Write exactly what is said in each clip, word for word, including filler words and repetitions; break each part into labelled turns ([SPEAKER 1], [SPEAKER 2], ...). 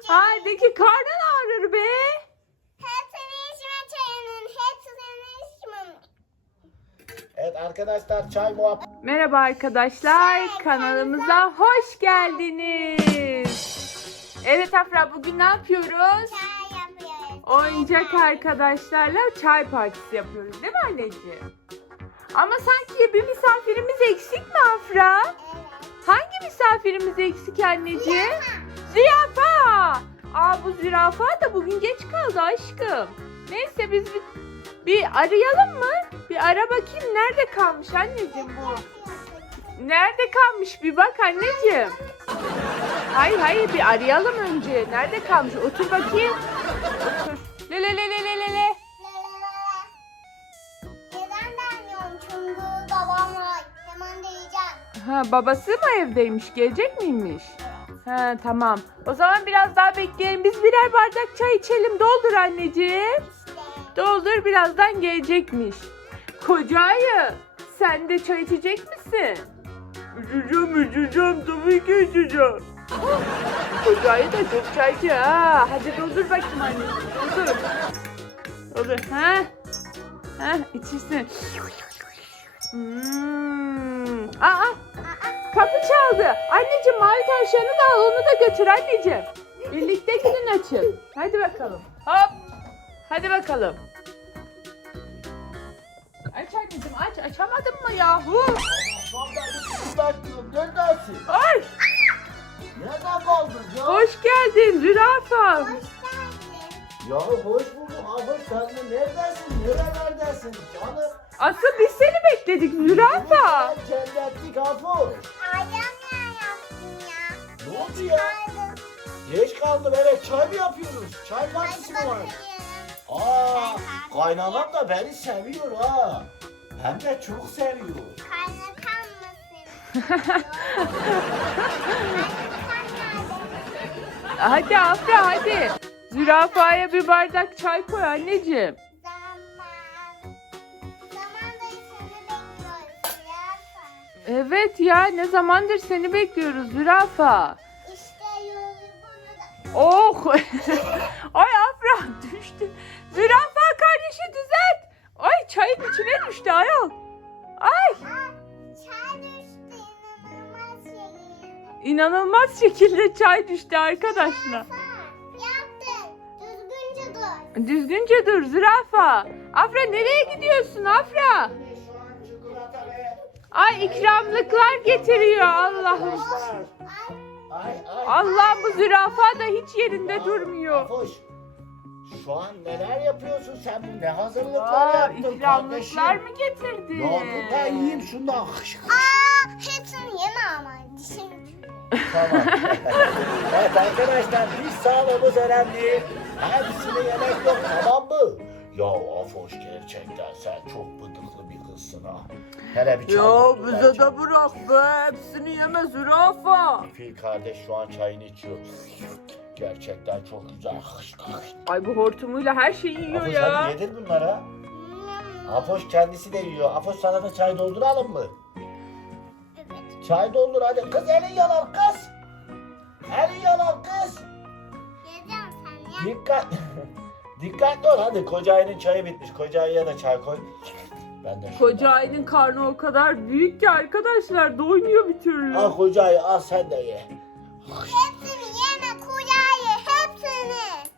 [SPEAKER 1] Haydi ki karnın ağrır be.
[SPEAKER 2] Evet arkadaşlar, çay muhabbet.
[SPEAKER 1] Merhaba arkadaşlar, kanalımıza hoş geldiniz. Evet Afra, bugün ne yapıyoruz?
[SPEAKER 3] Çay yapıyoruz.
[SPEAKER 1] Oyuncak arkadaşlarla çay partisi yapıyoruz değil mi anneciğim? Ama sanki bir misafirimiz eksik mi Afra?
[SPEAKER 3] Evet.
[SPEAKER 1] Hangi misafirimiz eksik anneciğim? Zürafa. Aa, bu zürafa da bugün geç kaldı aşkım. Neyse biz bir, bir arayalım mı? Bir ara bakayım nerede kalmış anneciğim bu? Nerede kalmış bir bak anneciğim. Hayır hayır bir arayalım önce. Nerede kalmış? Otur bakayım. Otur. Le le le le le le le.
[SPEAKER 3] Neden vermiyorum? Çünkü babam var. Hemen diyeceğim.
[SPEAKER 1] Ha, babası mı evdeymiş? Gelecek miymiş? Ha, tamam. O zaman biraz daha bekleyelim. Biz birer bardak çay içelim. Doldur anneciğim.
[SPEAKER 3] İşte.
[SPEAKER 1] Doldur, birazdan gelecekmiş. Koca ayı, sen de çay içecek misin? İçeceğim, içeceğim. Tabii ki içeceğim. Koca ayı da çok çaycı ha. Hadi doldur bakayım anneciğim. Doldur. Doldur. Ha? Ha, içirsin. Hmm. Aa, kapı çaldı. Anneciğim mavi tavşanı da al, onu da götür anneciğim. Birlikte gidin açın. Hadi bakalım. Hop. Hadi bakalım. Aç anneciğim aç. Açamadın mı yahu?
[SPEAKER 2] Bekliyorum, neredesin?
[SPEAKER 1] Ay.
[SPEAKER 2] Nereden kaldın ya?
[SPEAKER 1] Hoş geldin zürafa.
[SPEAKER 3] Hoş geldin.
[SPEAKER 2] Ya hoş bulduk abi, sen de neredesin? Nerelerdesin? Canım.
[SPEAKER 1] Asıl biz seni bekledik zürafa.
[SPEAKER 2] Sen cennetlik Afoş.
[SPEAKER 3] Ayağım ya yaptın ya.
[SPEAKER 2] Ne oldu ya?
[SPEAKER 3] Geç kaldım.
[SPEAKER 2] Geç kaldım, evet, çay mı yapıyoruz? Çay partisi mi
[SPEAKER 3] Hadi
[SPEAKER 2] var?
[SPEAKER 3] bakayım.
[SPEAKER 2] Aa, kaynanam da beni seviyor ha. Hem de çok seviyor.
[SPEAKER 3] Kaynatam mısın?
[SPEAKER 1] Hadi Afra hadi. Zürafaya bir bardak çay koy anneciğim.
[SPEAKER 3] Zaman. Zaman da seni bekliyoruz. Yafa.
[SPEAKER 1] Evet ya, ne zamandır seni bekliyoruz zürafa.
[SPEAKER 3] İşte yolu bunu da.
[SPEAKER 1] Oh. Ay Afra düştü. Zürafa kardeşi düzelt. Ay çayın içine düştü ayol. Ay
[SPEAKER 3] Aa, çay düştü. İnanılmaz şey.
[SPEAKER 1] inanılmaz şekilde çay düştü arkadaşlar.
[SPEAKER 3] Yafa. Yaptın. Düzgünce dur.
[SPEAKER 1] Düzgünce dur zürafa. Afra nereye gidiyorsun Afra?
[SPEAKER 2] Şu an çikolata ve...
[SPEAKER 1] Ay ikramlıklar getiriyor Allah'ım.
[SPEAKER 3] Ay.
[SPEAKER 2] Ay ay.
[SPEAKER 1] Allah'ım bu zürafa da hiç yerinde durmuyor.
[SPEAKER 2] Afoş, şu an neler yapıyorsun sen? Bu ne hazırlıklar
[SPEAKER 1] Aa,
[SPEAKER 2] yaptın
[SPEAKER 1] ikramlıklar
[SPEAKER 2] kardeşim?
[SPEAKER 1] mı getirdin?
[SPEAKER 2] Ya dur ben yiyeyim şundan. Hış, hış.
[SPEAKER 3] Aa, hepsini yeme ama. Dişim.
[SPEAKER 2] Tamam. Evet arkadaşlar, biz sağlığımız önemli. Hepsini yemek yok, tamam mı? Ya Afoş, gerçekten sen çok bıdıklı bir kızsın ha. Hele bir çay doldur, ben çay-
[SPEAKER 1] bırak be, hepsini yeme zürafa.
[SPEAKER 2] Fil kardeş şu an çayını içiyor. Gerçekten çok güzel. Hış, hış.
[SPEAKER 1] Ay bu hortumuyla her şeyi yiyor
[SPEAKER 2] Afoş
[SPEAKER 1] ya.
[SPEAKER 2] hadi yedir bunlara. Afoş kendisi de yiyor. Afoş sana da çay dolduralım mı?
[SPEAKER 3] Evet.
[SPEAKER 2] Çay doldur hadi. Kız elin yalan kız. Elin yalan kız.
[SPEAKER 3] Yiyeceğim sen ya.
[SPEAKER 2] Dikkat. Dikkatli ol hadi. Koca ayının çayı bitmiş. Koca ayıya da çay koy. Ben de şuradan-
[SPEAKER 1] Koca ayının karnı o kadar büyük ki arkadaşlar, doymuyor bir türlü.
[SPEAKER 2] Al koca ayı, al sen de ye.
[SPEAKER 3] Hepsini yeme kuyayı. Hepsini.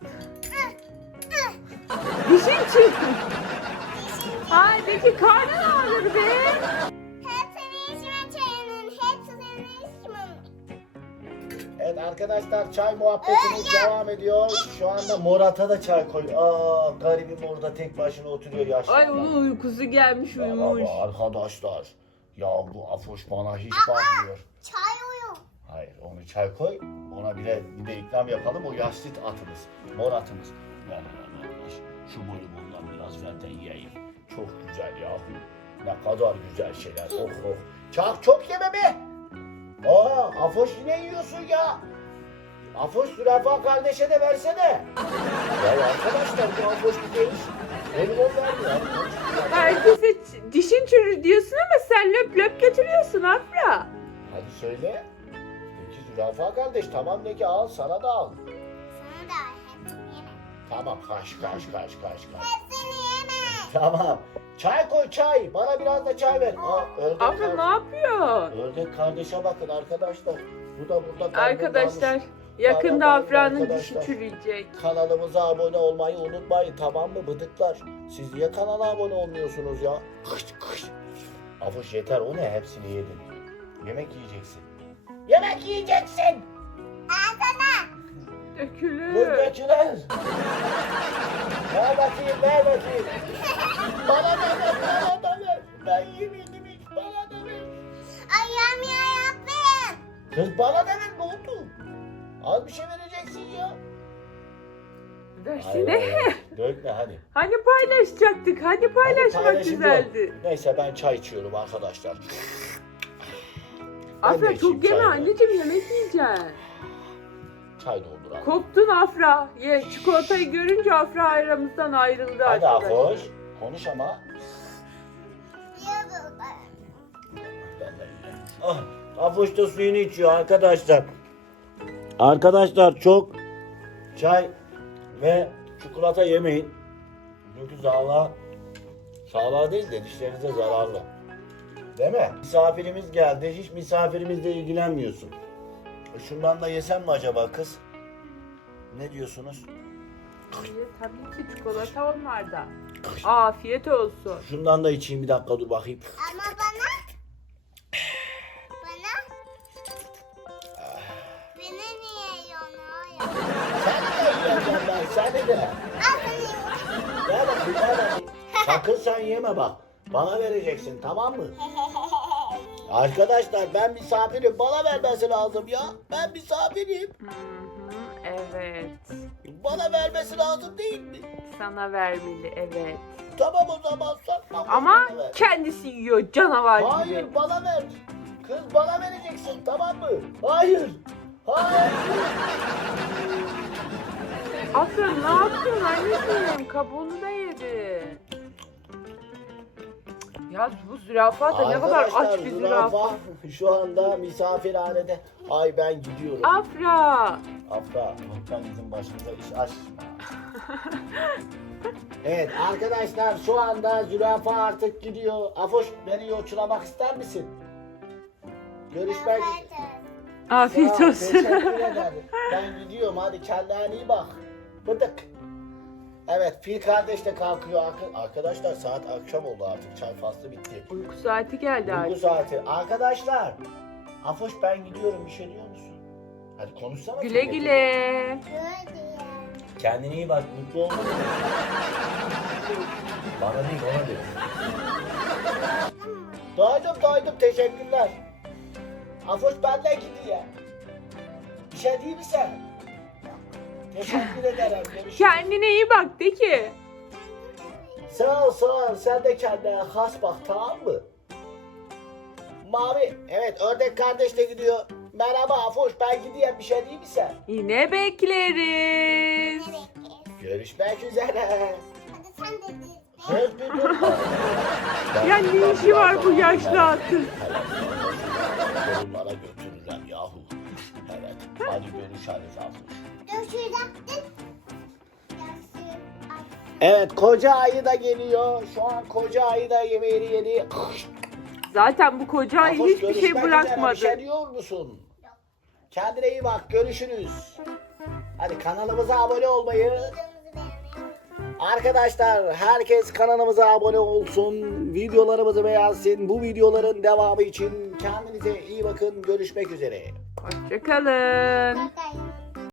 [SPEAKER 1] Dişin çıktı. Haydi ki karnın ağrır be.
[SPEAKER 3] Hepsini içme çayının. Hepsini içme.
[SPEAKER 2] Evet arkadaşlar, çay muhabbetimiz devam ediyor. Şu anda Murat'a da çay koy. Aa, garibim orada tek başına oturuyor yaşlı.
[SPEAKER 1] Ay
[SPEAKER 2] adam.
[SPEAKER 1] onun uykusu gelmiş,
[SPEAKER 2] Ya
[SPEAKER 1] uyumuş.
[SPEAKER 2] baba, arkadaşlar. Ya bu Afoş bana hiç bakmıyor.
[SPEAKER 3] Çay uyum.
[SPEAKER 2] Hayır, onu çay koy. Ona bir de, bir de ikram yapalım. O yaşlı atımız. Mor atımız. Ver ver ver. Şu bonibondan biraz ver de yiyeyim. Çok güzel yahu. Ne kadar güzel şeyler. Oh oh. Çok çok yeme be. Aa, Afoş yine yiyorsun ya. Afoş, zürafa kardeşe de versene. Ya arkadaşlar, bu Afoş bir değiş. Bonibon vermiyor.
[SPEAKER 1] Herkese ç- dişin çürür diyorsun ama sen löp löp götürüyorsun Afra.
[SPEAKER 2] Hadi söyle. Peki zürafa kardeş, tamam de ki al, sana da al.
[SPEAKER 3] Sen
[SPEAKER 2] Tamam kaş kaş kaş kaş kaş.
[SPEAKER 3] Hepsini yeme.
[SPEAKER 2] Tamam. Çay koy çay. Bana biraz da çay ver. Aa, ördek,
[SPEAKER 1] Afra ne
[SPEAKER 2] kardeş-
[SPEAKER 1] yapıyor?
[SPEAKER 2] ördek kardeşe bakın arkadaşlar. Bu da burada karnı
[SPEAKER 1] Arkadaşlar
[SPEAKER 2] varmış.
[SPEAKER 1] yakında
[SPEAKER 2] Vallahi
[SPEAKER 1] Afra'nın
[SPEAKER 2] arkadaşlar.
[SPEAKER 1] dişi çürüyecek.
[SPEAKER 2] Kanalımıza abone olmayı unutmayın tamam mı bıdıklar? Siz niye kanala abone olmuyorsunuz ya? Kış kış. Afuş yeter o ne hepsini yedin. Yemek yiyeceksin. Yemek yiyeceksin.
[SPEAKER 3] Ağzına.
[SPEAKER 1] Dökülür.
[SPEAKER 2] Buradakiler. Ver bakayım ver bakayım. Bana da ver bana da ver. Ben yemedim hiç bana da ver.
[SPEAKER 3] Ayağım yarabbim.
[SPEAKER 2] Kız bana da ver ne oldu? Az bir şey vereceksin ya.
[SPEAKER 1] Versene.
[SPEAKER 2] Ay, ay, ay. Dökme hadi.
[SPEAKER 1] Hani paylaşacaktık. Hani paylaşmak
[SPEAKER 2] paylaşım
[SPEAKER 1] güzeldi.
[SPEAKER 2] yok. Neyse ben çay içiyorum arkadaşlar. Ben de
[SPEAKER 1] Afra
[SPEAKER 2] içeyim
[SPEAKER 1] çok yeme
[SPEAKER 2] çayımı.
[SPEAKER 1] anneciğim, yemek yiyeceksin.
[SPEAKER 2] Çay dolduralım.
[SPEAKER 1] Koptun Afra. Ye, çikolatayı görünce Afra aramızdan ayrıldı
[SPEAKER 2] Hadi
[SPEAKER 1] arkadaşlar.
[SPEAKER 2] Afoş. Konuş ama.
[SPEAKER 3] Ye baba.
[SPEAKER 2] Ben de yiyeyim. Ah, Afoş da suyunu içiyor arkadaşlar. Arkadaşlar çok çay ve çikolata yemeyin. Çünkü sağlığa, sağlığa değil de dişlerinize zararlı. Değil mi? Misafirimiz geldi. Hiç misafirimizle ilgilenmiyorsun. E şundan da yesem mi acaba kız? Ne diyorsunuz?
[SPEAKER 1] Ye, tabii ki çikolata onlarda. Afiyet olsun.
[SPEAKER 2] Şundan da içeyim bir dakika dur bakayım.
[SPEAKER 3] Ama bana. Bana. Beni niye yiyorsun?
[SPEAKER 2] Sen de yiyeceğim ben, sen de.
[SPEAKER 3] Al seni yiyeyim.
[SPEAKER 2] Ver bakayım, ver bakayım. Sakın sen yeme bak. Bana vereceksin tamam mı? Arkadaşlar ben misafirim. Bana vermesi lazım ya. Ben misafirim.
[SPEAKER 1] Hı hı, evet.
[SPEAKER 2] Bana vermesi lazım değil mi?
[SPEAKER 1] Sana vermeli, evet.
[SPEAKER 2] Tamam o zaman sakma.
[SPEAKER 1] Ama
[SPEAKER 2] bana ver.
[SPEAKER 1] kendisi yiyor canavar gibi.
[SPEAKER 2] Hayır bana ver. Kız bana vereceksin tamam mı? Hayır. Hayır.
[SPEAKER 1] Afra ne yaptın anneciğim? Kabuğunu da yedi. Ya bu zürafa da ne kadar aç
[SPEAKER 2] Arkadaşlar,
[SPEAKER 1] bir zürafa.
[SPEAKER 2] şu anda misafirhanede. Ay ben gidiyorum.
[SPEAKER 1] Afra.
[SPEAKER 2] Afra, lütfen bizim başımıza iş açma. Evet arkadaşlar şu anda zürafa artık gidiyor. Afoş beni yolculamak ister misin? Görüşmek
[SPEAKER 1] Afiyet
[SPEAKER 2] Sağ ol,
[SPEAKER 1] olsun.
[SPEAKER 2] Teşekkür ederim. Ben gidiyorum hadi kendine iyi bak. Bıdık. Evet fil kardeş de kalkıyor. Arka- Arkadaşlar saat akşam oldu artık çay faslı bitti.
[SPEAKER 1] Uyku saati geldi
[SPEAKER 2] Uyku
[SPEAKER 1] artık.
[SPEAKER 2] saati. Arkadaşlar. Afoş ben gidiyorum bir şey diyor musun? Hadi konuşsana.
[SPEAKER 1] Güle
[SPEAKER 2] şimdi.
[SPEAKER 1] güle.
[SPEAKER 2] Kendine iyi bak mutlu ol. Bana değil ona diyor. Doydum doydum teşekkürler. Afoş benden gidiyor. Bir şey değil mi sen? Teşekkür ederim. Görüşürüz.
[SPEAKER 1] Kendine iyi bak de ki.
[SPEAKER 2] Sağ ol sağ ol. Sen de kendine has bak tamam mı? Mavi. Evet ördek kardeş de gidiyor. Merhaba Afoş ben gidiyorum bir şey değil mi sen?
[SPEAKER 1] Yine bekleriz.
[SPEAKER 2] Görüşmek üzere.
[SPEAKER 3] Hadi sen de diz.
[SPEAKER 2] Söz bir dur.
[SPEAKER 1] Ya ne işi var bu yaşlı atın?
[SPEAKER 2] Sorunlara götürürüm yahu. Evet. Hadi görüşürüz Afoş.
[SPEAKER 3] Görüşürüz.
[SPEAKER 2] Evet koca ayı da geliyor. Şu an koca ayı da yemeğini yedi.
[SPEAKER 1] Zaten bu koca ayı
[SPEAKER 2] Afoş,
[SPEAKER 1] hiçbir
[SPEAKER 2] görüşmek
[SPEAKER 1] şey
[SPEAKER 2] üzere.
[SPEAKER 1] bırakmadı.
[SPEAKER 2] Bir şey diyor musun? Kendine iyi bak. Görüşürüz. Hadi kanalımıza abone olmayı.
[SPEAKER 3] Videomuzu beğenmeyi.
[SPEAKER 2] Arkadaşlar herkes kanalımıza abone olsun. Videolarımızı beğensin. Bu videoların devamı için kendinize iyi bakın. Görüşmek üzere.
[SPEAKER 1] Hoşçakalın.
[SPEAKER 3] Zaten